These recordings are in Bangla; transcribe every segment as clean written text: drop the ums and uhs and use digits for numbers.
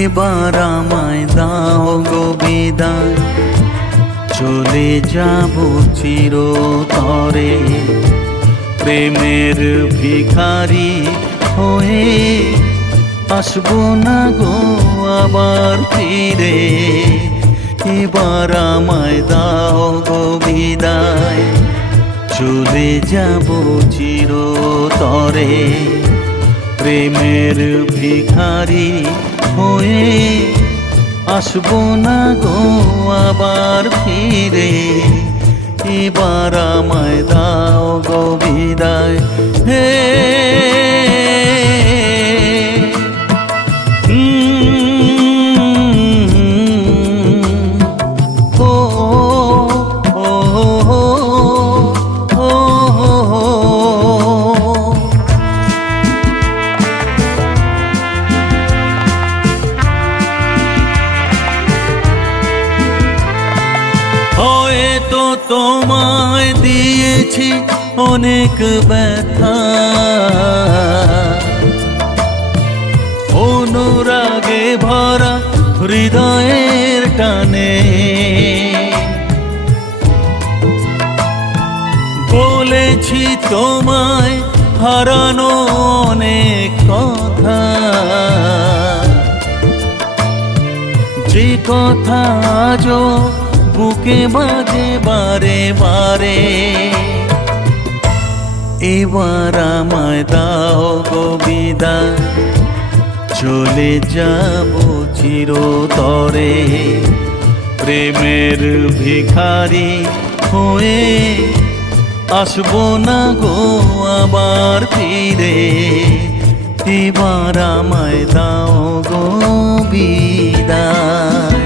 এবার আমায় দাও গো বিদায়, চলে যাব চিরতরে। প্রেমের ভিখারি হয়ে আসবো না গো আবার ফিরে। এবার আমায় দাও গো বিদায়, চলে যাব চিরতরে। প্রেমের ভিখারি হয়ে আসবো না গো আবার ফিরে। এবার আমায় দাও গো বিদায়। হে হয়তো তোমায় দিয়েছি অনেক ব্যথা, অনুরাগে ভরা হৃদয়ের টানে। বলেছি তোমায় হারানো অনেক কথা, যে কথা আজও বুকে বাজে বারে বারে। এবার আমায় দাও গো বিদায়, চলে যাব চিরতরে। প্রেমের ভিখারি হয়ে আসবো না গো আবার ফিরে। এবার আমায় দাও গো বিদায়।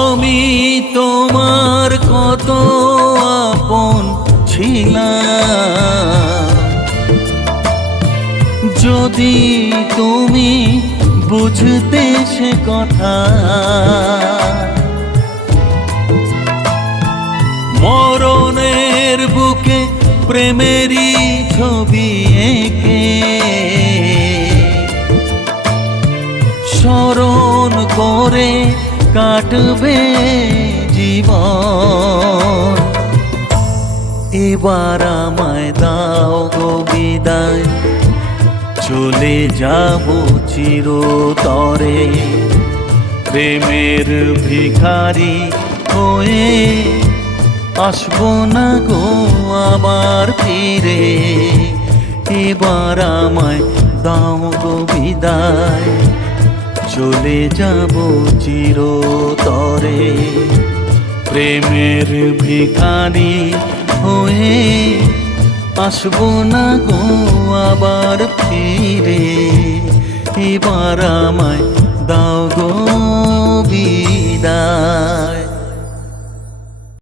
আমি তোমার কত আপন ছিলাম, যদি তুমি বুঝতে সে কথা। মরণের বুকে প্রেমেরই ছবি এঁকে স্মরণ করে কাটবে জীবন। এবার আমায় দাও গো বিদায়, চলে যাব চিরতরে। প্রেমের ভিখারি হয়ে আসবো না গো আবার ফিরে। এবার আমায় দাও গো বিদায়, চলে যাব চিরতরে। প্রেমের ভিখারি হয়ে আসবো না গো আবার ফিরে। এবার আমায় দাও গো বিদায়।